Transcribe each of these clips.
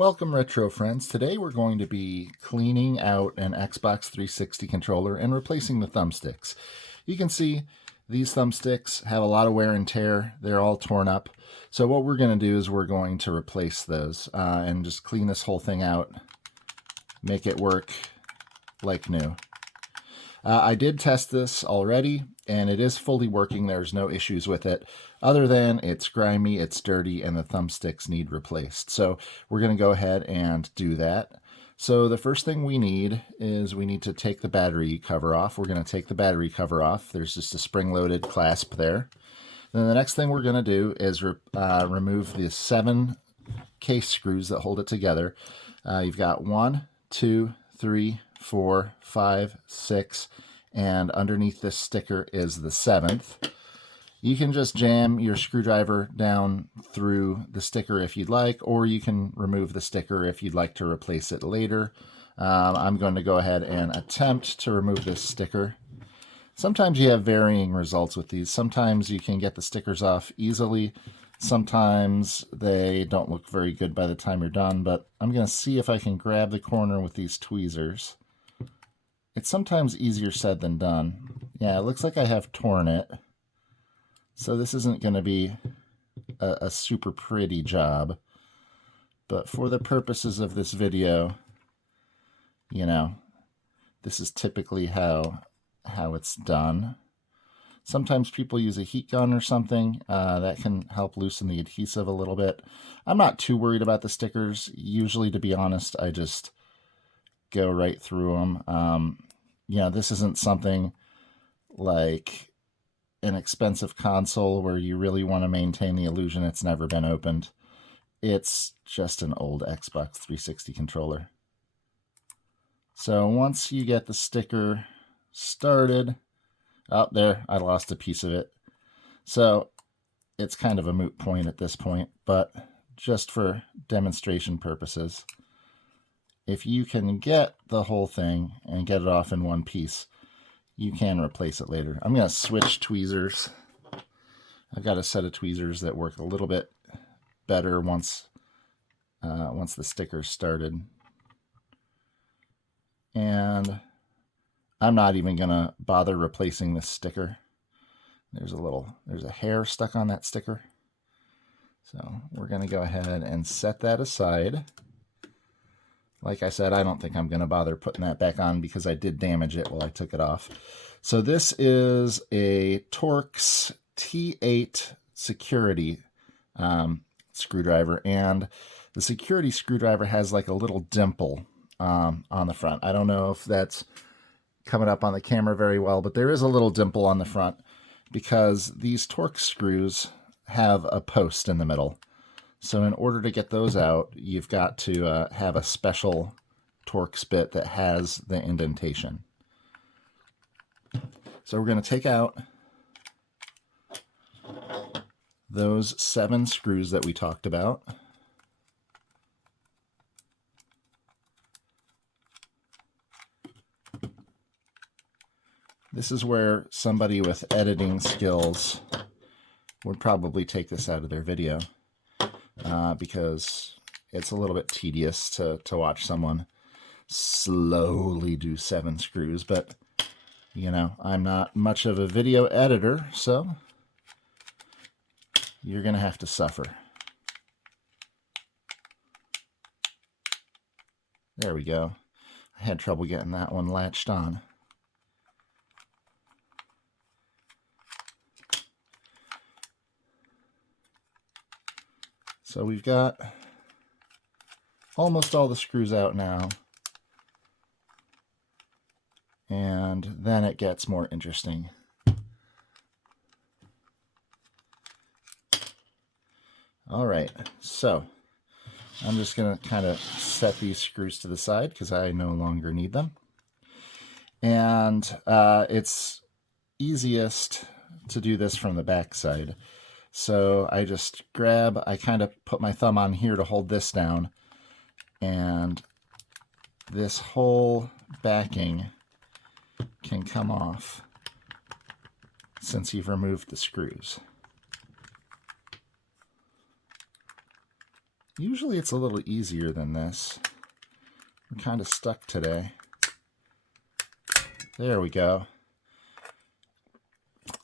Welcome, retro friends. Today we're going to be cleaning out an Xbox 360 controller and replacing the thumbsticks. You can see these thumbsticks have a lot of wear and tear. They're all torn up. So what we're going to do is we're going to replace those and just clean this whole thing out, make it work like new. I did test this already, and it is fully working. There's no issues with it, other than it's grimy, it's dirty, and the thumbsticks need replaced. So we're going to go ahead and do that. So the first thing we need is we need to take the battery cover off. We're going to take the battery cover off. There's just a spring-loaded clasp there. Then the next thing we're going to do is remove the 7 case screws that hold it together. You've got 1, 2, 3, 4, 5, 6, and underneath this sticker is the 7th. You can just jam your screwdriver down through the sticker if you'd like, or you can remove the sticker if you'd like to replace it later. I'm going to go ahead and attempt to remove this sticker. Sometimes you have varying results with these. Sometimes you can get the stickers off easily. Sometimes they don't look very good by the time you're done, but I'm going to see if I can grab the corner with these tweezers. It's sometimes easier said than done. Yeah, it looks like I have torn it. So this isn't going to be a super pretty job. But for the purposes of this video, you know, this is typically how it's done. Sometimes people use a heat gun or something that can help loosen the adhesive a little bit. I'm not too worried about the stickers. Usually, to be honest, I just go right through them. This isn't something like an expensive console where you really want to maintain the illusion it's never been opened. It's just an old Xbox 360 controller. So once you get the sticker started, oh, there, I lost a piece of it. So it's kind of a moot point at this point, but just for demonstration purposes, if you can get the whole thing and get it off in one piece, you can replace it later. I'm going to switch tweezers. I've got a set of tweezers that work a little bit better once the sticker's started. And I'm not even going to bother replacing this sticker. There's a hair stuck on that sticker. So we're going to go ahead and set that aside. Like I said, I don't think I'm going to bother putting that back on because I did damage it while I took it off. So this is a Torx T8 security screwdriver, and the security screwdriver has like a little dimple on the front. I don't know if that's coming up on the camera very well, but there is a little dimple on the front because these Torx screws have a post in the middle. So in order to get those out, you've got to have a special Torx bit that has the indentation. So we're going to take out those 7 screws that we talked about. This is where somebody with editing skills would probably take this out of their video. Because it's a little bit tedious to watch someone slowly do 7 screws, but I'm not much of a video editor, so you're going to have to suffer. There we go. I had trouble getting that one latched on. So we've got almost all the screws out now. And then it gets more interesting. All right, so I'm just going to kind of set these screws to the side because I no longer need them. And it's easiest to do this from the back side. So I just I kind of put my thumb on here to hold this down, and this whole backing can come off since you've removed the screws. Usually it's a little easier than this. I'm kind of stuck today. There we go.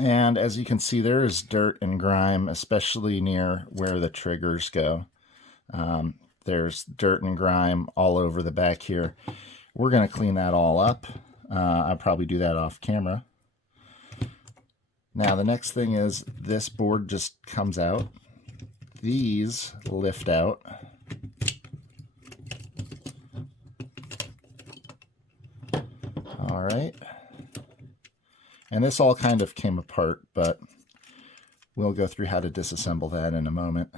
And as you can see, there is dirt and grime, especially near where the triggers go. There's dirt and grime all over the back here. We're going to clean that all up. I'll probably do that off camera. Now the next thing is this board just comes out. These lift out. All right. And this all kind of came apart, but we'll go through how to disassemble that in a moment.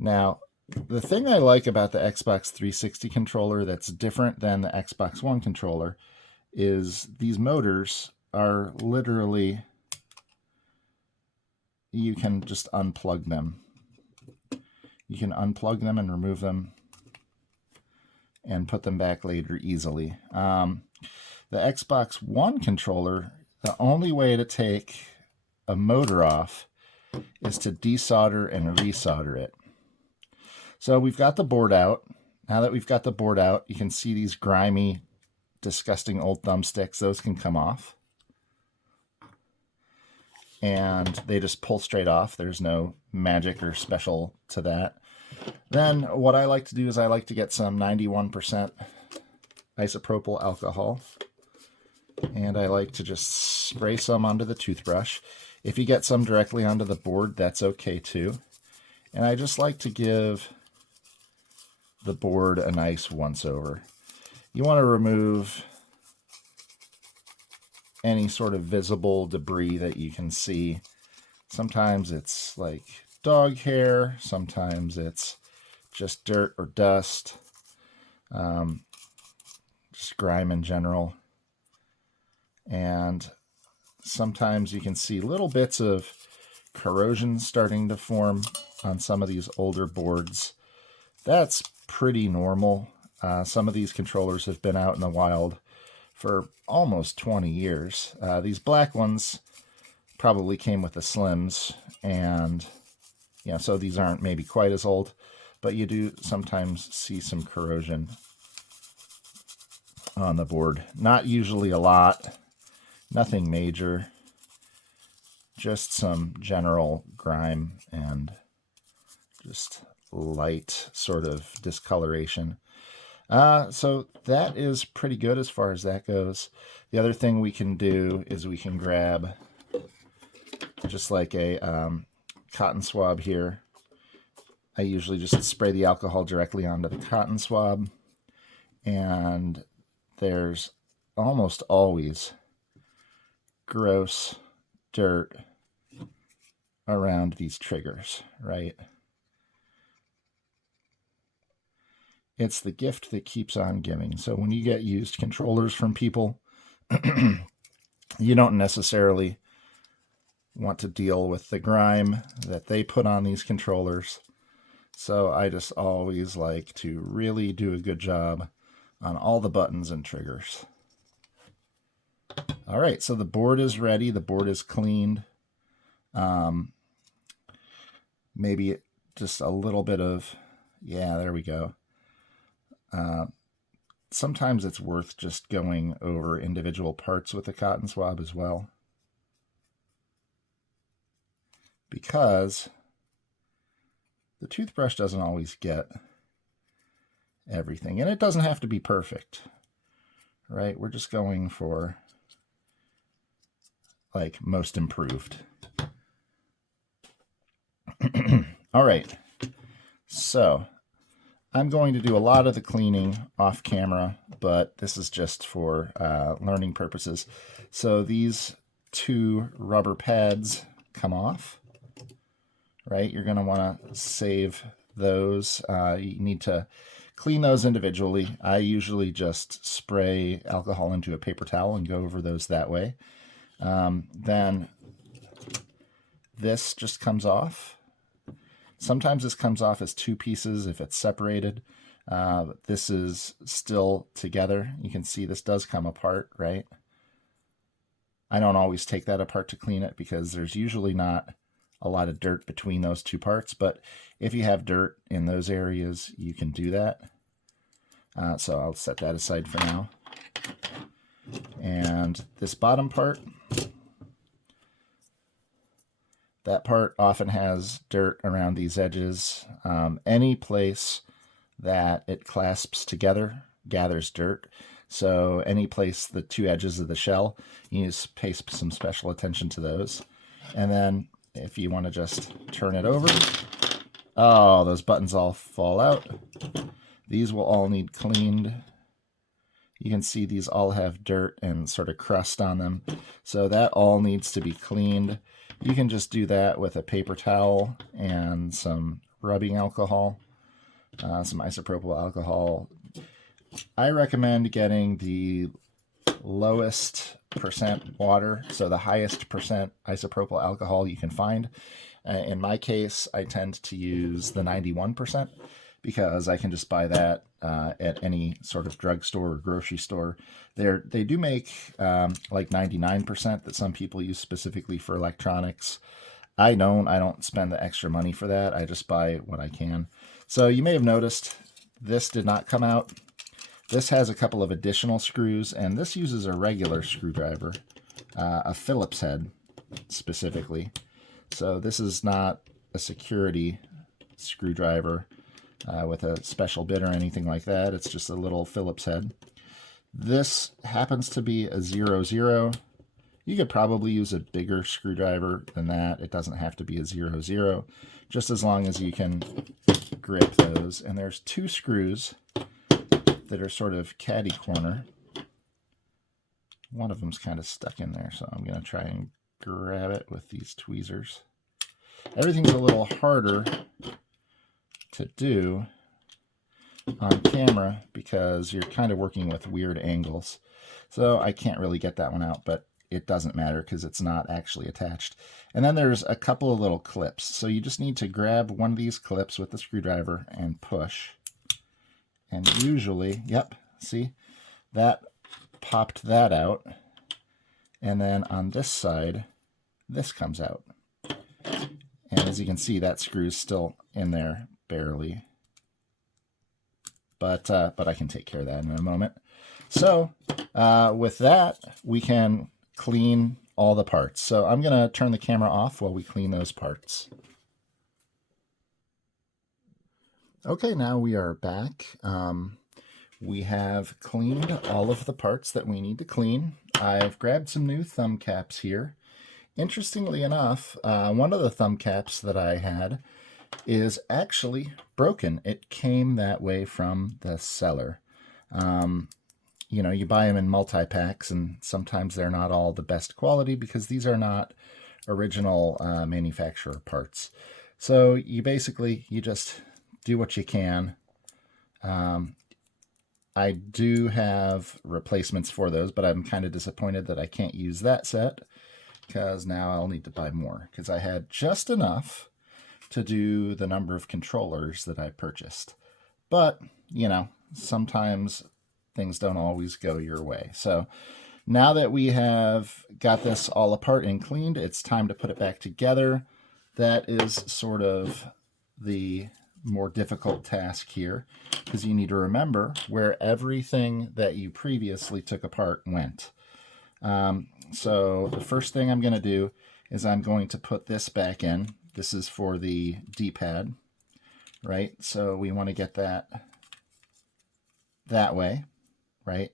Now, the thing I like about the Xbox 360 controller that's different than the Xbox One controller is these motors are literally, you can just unplug them. You can unplug them and remove them and put them back later easily. The Xbox One controller, the only way to take a motor off is to desolder and resolder it. So we've got the board out. Now that we've got the board out, you can see these grimy, disgusting old thumbsticks. Those can come off. And they just pull straight off. There's no magic or special to that. Then what I like to do is I like to get some 91% isopropyl alcohol. And I like to just spray some onto the toothbrush. If you get some directly onto the board, that's okay too. And I just like to give the board a nice once-over. You want to remove any sort of visible debris that you can see. Sometimes it's like dog hair, sometimes it's just dirt or dust, just grime in general. And sometimes you can see little bits of corrosion starting to form on some of these older boards. That's pretty normal. Some of these controllers have been out in the wild for almost 20 years. These black ones probably came with the Slims, and yeah, so these aren't maybe quite as old, but you do sometimes see some corrosion on the board. Not usually a lot, nothing major, just some general grime and just light sort of discoloration. So that is pretty good as far as that goes. The other thing we can do is we can grab just like a cotton swab here. I usually just spray the alcohol directly onto the cotton swab, and there's almost always gross dirt around these triggers, right? It's the gift that keeps on giving. So when you get used controllers from people, you don't necessarily want to deal with the grime that they put on these controllers. So I just always like to really do a good job on all the buttons and triggers. All right, so the board is ready. The board is cleaned. Maybe just a little bit of, yeah, there we go. Sometimes it's worth just going over individual parts with a cotton swab as well, because the toothbrush doesn't always get everything, and it doesn't have to be perfect, right? We're just going for like most improved. All right, so I'm going to do a lot of the cleaning off camera, but this is just for learning purposes. So these two rubber pads come off, right? You're going to want to save those. You need to clean those individually. I usually just spray alcohol into a paper towel and go over those that way. Then this just comes off. Sometimes this comes off as two pieces if it's separated. This is still together. You can see this does come apart, right? I don't always take that apart to clean it because there's usually not a lot of dirt between those two parts, but if you have dirt in those areas, you can do that. So I'll set that aside for now. And this bottom part, that part often has dirt around these edges. Any place that it clasps together gathers dirt. So any place the two edges of the shell, you need to pay some special attention to those. And then if you want to just turn it over, oh, those buttons all fall out. These will all need cleaned. You can see these all have dirt and sort of crust on them. So that all needs to be cleaned. You can just do that with a paper towel and some rubbing alcohol, some isopropyl alcohol. I recommend getting the lowest percent water, so the highest percent isopropyl alcohol you can find. In my case, I tend to use the 91% because I can just buy that at any sort of drugstore or grocery store. They do make like 99% that some people use specifically for electronics. I don't spend the extra money for that. I just buy what I can. So you may have noticed this did not come out. This has a couple of additional screws, and this uses a regular screwdriver, a Phillips head specifically. So this is not a security screwdriver with a special bit or anything like that. It's just a little Phillips head. This happens to be a 00. You could probably use a bigger screwdriver than that. It doesn't have to be a 00, just as long as you can grip those. And there's two screws that are sort of caddy corner. One of them's kind of stuck in there, so I'm going to try and grab it with these tweezers. Everything's a little harder to do on camera because you're kind of working with weird angles. So I can't really get that one out, but it doesn't matter because it's not actually attached. And then there's a couple of little clips. So you just need to grab one of these clips with the screwdriver and push. And usually, yep, see, that popped that out. And then on this side, this comes out. And as you can see, that screw's still in there, barely. But I can take care of that in a moment. So with that, we can clean all the parts. So I'm going to turn the camera off while we clean those parts. Okay, now we are back. We have cleaned all of the parts that we need to clean. I've grabbed some new thumb caps here. Interestingly enough, one of the thumb caps that I had is actually broken. It came that way from the seller. You know, you buy them in multi-packs, and sometimes they're not all the best quality because these are not original manufacturer parts. So you just do what you can. I do have replacements for those, but I'm kind of disappointed that I can't use that set because now I'll need to buy more because I had just enough to do the number of controllers that I purchased. But, you know, sometimes things don't always go your way. So now that we have got this all apart and cleaned, it's time to put it back together. That is sort of the more difficult task here because you need to remember where everything that you previously took apart went. So the first thing I'm going to do is I'm going to put this back in. This is for the D-pad, right? So we want to get that way, right?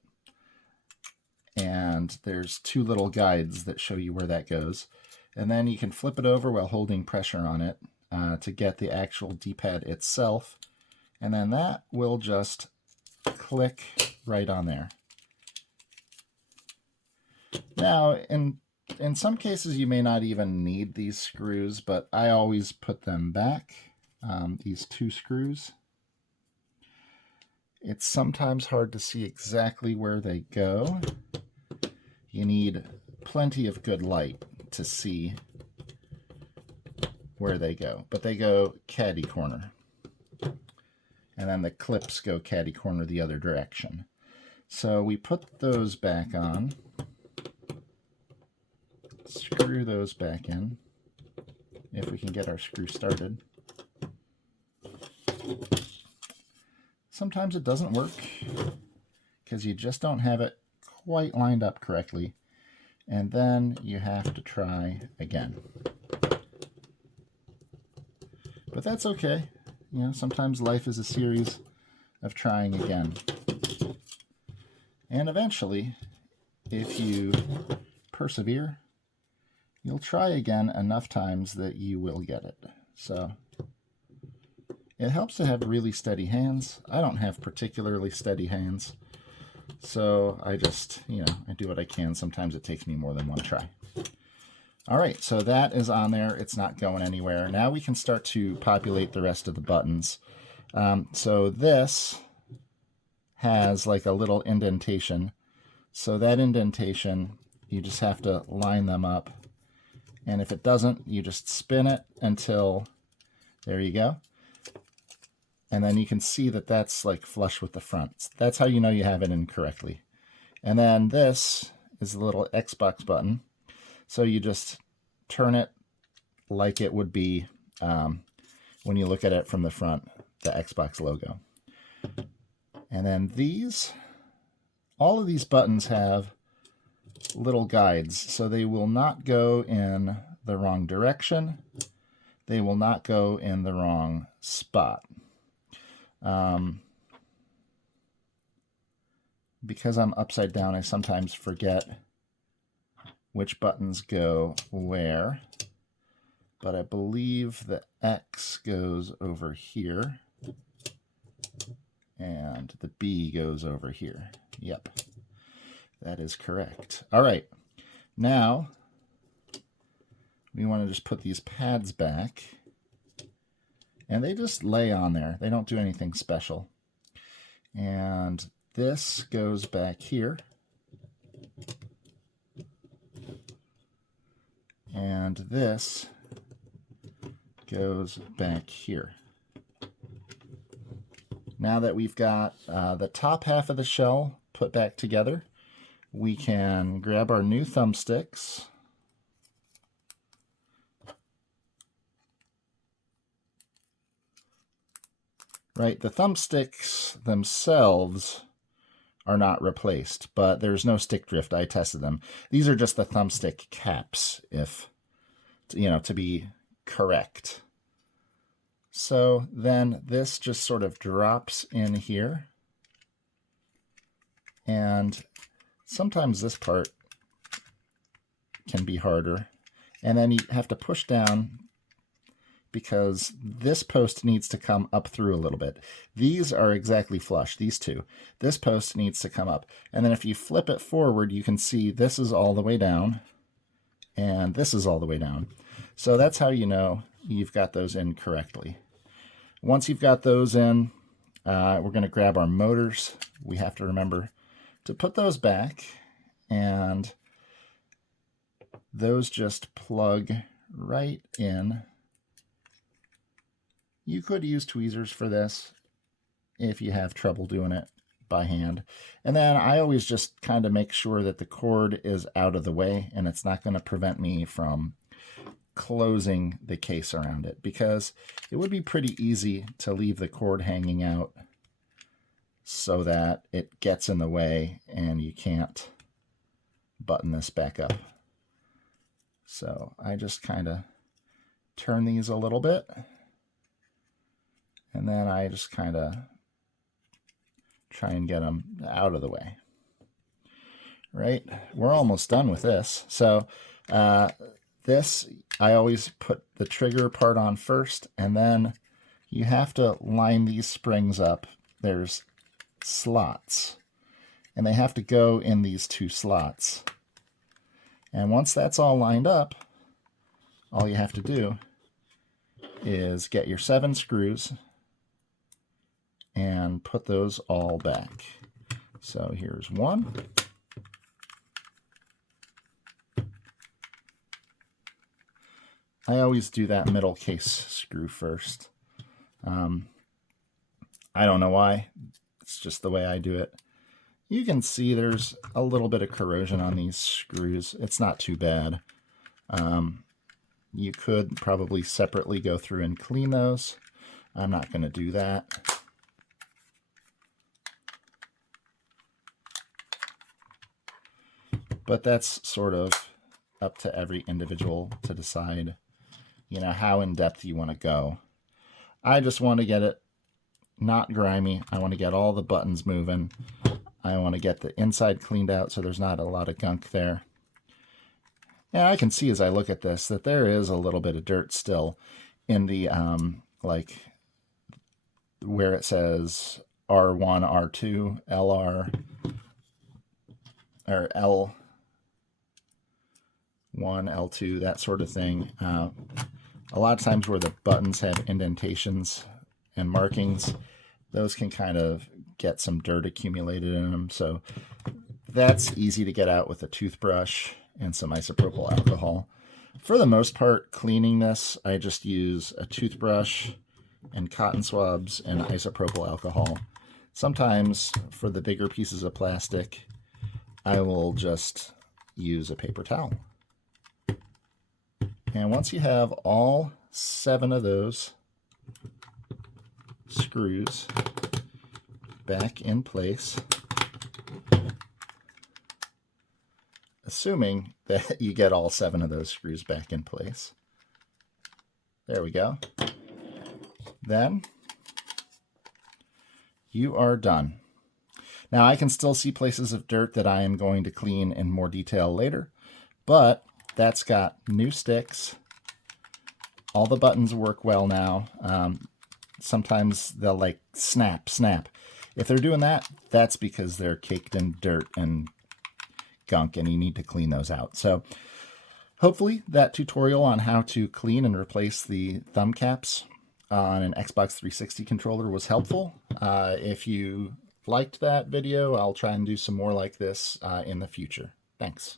And there's two little guides that show you where that goes. And then you can flip it over while holding pressure on it to get the actual D-pad itself. And then that will just click right on there. Now, in some cases, you may not even need these screws, but I always put them back, these two screws. It's sometimes hard to see exactly where they go. You need plenty of good light to see where they go, but they go caddy corner. And then the clips go caddy corner the other direction. So we put those back on. Screw those back in. if we can get our screw started. Sometimes it doesn't work because you just don't have it quite lined up correctly, and then you have to try again. But that's okay. You know, sometimes life is a series of trying again. And eventually, if you persevere, you'll try again enough times that you will get it. So it helps to have really steady hands. I don't have particularly steady hands, so I just, I do what I can. Sometimes it takes me more than one try. All right, so that is on there. It's not going anywhere. Now we can start to populate the rest of the buttons. So this has like a little indentation. So that indentation, you just have to line them up. And if it doesn't, you just spin it until, there you go. And then you can see that that's like flush with the front. That's how you know you have it in correctly. And then this is the little Xbox button. So you just turn it like it would be when you look at it from the front, the Xbox logo. And then all of these buttons have little guides, so they will not go in the wrong direction. They will not go in the wrong spot. Because I'm upside down, I sometimes forget which buttons go where, but I believe the X goes over here and the B goes over here. Yep, that is correct. All right, now we want to just put these pads back, and they just lay on there. They don't do anything special. And this goes back here. And this goes back here. Now that we've got the top half of the shell put back together, we can grab our new thumbsticks. Right, the thumbsticks themselves are not replaced, but there's no stick drift. I tested them. These are just the thumbstick caps, if, to be correct. So then this just sort of drops in here. And sometimes this part can be harder. And then you have to push down because this post needs to come up through a little bit. These are exactly flush, these two. This post needs to come up. And then if you flip it forward, you can see this is all the way down, and this is all the way down. So that's how you know you've got those in correctly. Once you've got those in, we're going to grab our motors. We have to remember to put those back, and those just plug right in. You could use tweezers for this if you have trouble doing it by hand. And then I always just kind of make sure that the cord is out of the way and it's not going to prevent me from closing the case around it, because it would be pretty easy to leave the cord hanging out so that it gets in the way and you can't button this back up. So I just kind of turn these a little bit. And then I just kind of try and get them out of the way. Right? We're almost done with this. So this, I always put the trigger part on first, and then you have to line these springs up. There's slots, and they have to go in these two slots. And once that's all lined up, all you have to do is get your 7 screws and put those all back. So here's one. I always do that middle case screw first. I don't know why. It's just the way I do it. You can see there's a little bit of corrosion on these screws. It's not too bad. You could probably separately go through and clean those. I'm not going to do that. But that's sort of up to every individual to decide, you know, how in depth you want to go. I just want to get it not grimy. I want to get all the buttons moving. I want to get the inside cleaned out so there's not a lot of gunk there. And I can see as I look at this that there is a little bit of dirt still in the, like, where it says R1, R2, LR, or L1, L2, that sort of thing. A lot of times where the buttons have indentations and markings, those can kind of get some dirt accumulated in them. So that's easy to get out with a toothbrush and some isopropyl alcohol. For the most part, cleaning this, I just use a toothbrush and cotton swabs and isopropyl alcohol. Sometimes for the bigger pieces of plastic, I will just use a paper towel. And once you have all 7 of those screws back in place, assuming that you get all 7 of those screws back in place, there we go, then you are done. Now I can still see places of dirt that I am going to clean in more detail later, but that's got new sticks. All the buttons work well now. Sometimes they'll like snap. If they're doing that, that's because they're caked in dirt and gunk and you need to clean those out. So hopefully that tutorial on how to clean and replace the thumb caps on an Xbox 360 controller was helpful. If you liked that video, I'll try and do some more like this in the future. Thanks.